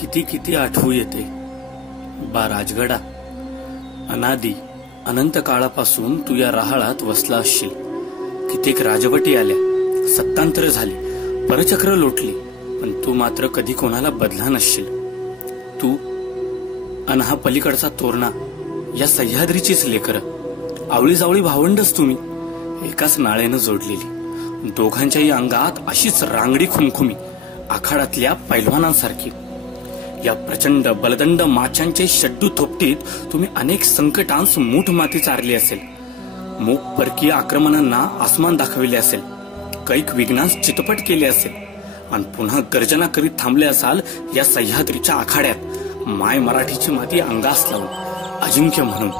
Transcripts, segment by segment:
किती किती आठवू येते बा राजगडा. अनादी अनंत काळापासून तू या राहाळात वसला असशील. कित्येक राजवटी आल्या, सत्तांतर झाली, परचक्र लोटली, पण तू मात्र कधी कोणाला बदला नसशील. तू अन हा पलीकडचा तोरणा या सह्याद्रीचीच लेकर, आवळी जावळी भावंडच तुम्ही, एकाच नाळेनं जोडलेली. दोघांच्याही अंगात अशीच रांगडी खुमखुमी, आखाडातल्या पैलवानांसारखी. या प्रचंड बलदंड माचांचे शड्डू थोपटीत तुम्ही अनेक संकटांस मूठ माती चारली असेल. मूक परकीय आक्रमणांना आसमान दाखविले असेल, कैक विघ्नांस चितपट केले असेल, आणि पुन्हा गर्जना करीत थांबले असाल या सह्याद्रीच्या आखाड्यात माय मराठीची माती अंगास लावून अजिंक्य म्हणून.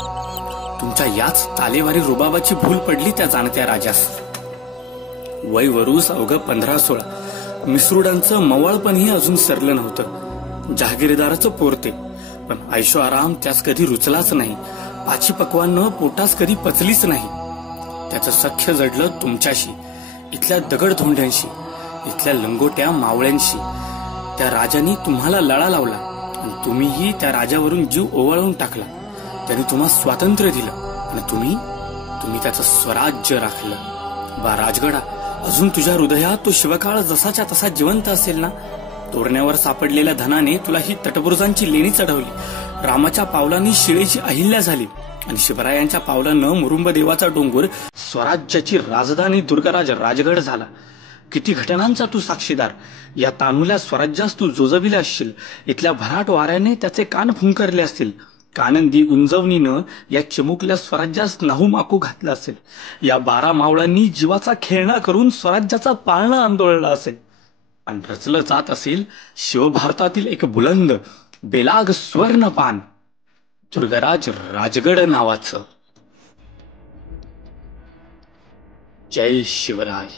तुमच्या याच तालेवारी रुबाबाची भूल पडली त्या जाणत्या राजास. वय वरूस अवघं 15-16, मिसरुडांचं मवाळपणही अजून सरलं नव्हतं. जहागीरदाराचं पोरते, पण ऐशो आराम त्यास कधी रुचलाच नाही. पाची पक्वान्न पोटास कधी पचलीच नाही. त्याचं सख्य जडलं तुमच्याशी, इथल्या दगडधोंड्यांशी, इथल्या लंगोट्या मावळ्यांशी. त्या राजाने तुम्हाला लळा लावला आणि तुम्हीही त्या राजावरून जीव ओवाळून टाकला. त्याने तुम्हाला स्वातंत्र्य दिलं आणि तुम्ही त्याचं स्वराज्य राखलं. बा राजगडा, अजून तुझ्या हृदयात तो शिवकाळ जसाच्या तसा जिवंत असेल ना? तोरण्यावर सापडलेल्या धनाने तुला ही तटबुरुजांची लेणी चढवली. रामाच्या पावलांनी शिळेची अहिल्या झाली आणि शिवरायांच्या पावलानं मुरुंब देवाचा डोंगर स्वराज्याची राजधानी दुर्गराज राजगड झाला. किती घटनांचा तू साक्षीदार. या तानुल्या स्वराज्यास तू जोजविले असशील. इथल्या भराट वाऱ्याने त्याचे कान फुंकरले असतील. कानंदी गुंजवणीनं या चिमुकल्या स्वराज्यास नाहूमाकू घातलं असेल. या 12 मावळांनी जीवाचा खेळणा करून स्वराज्याचा पाळणा आंदोलला असेल. आणि रचलं जात असेल शिवभारतातील एक बुलंद बेलाग स्वर्णपान, दुर्गराज राजगड नावाचं. जय शिवराय.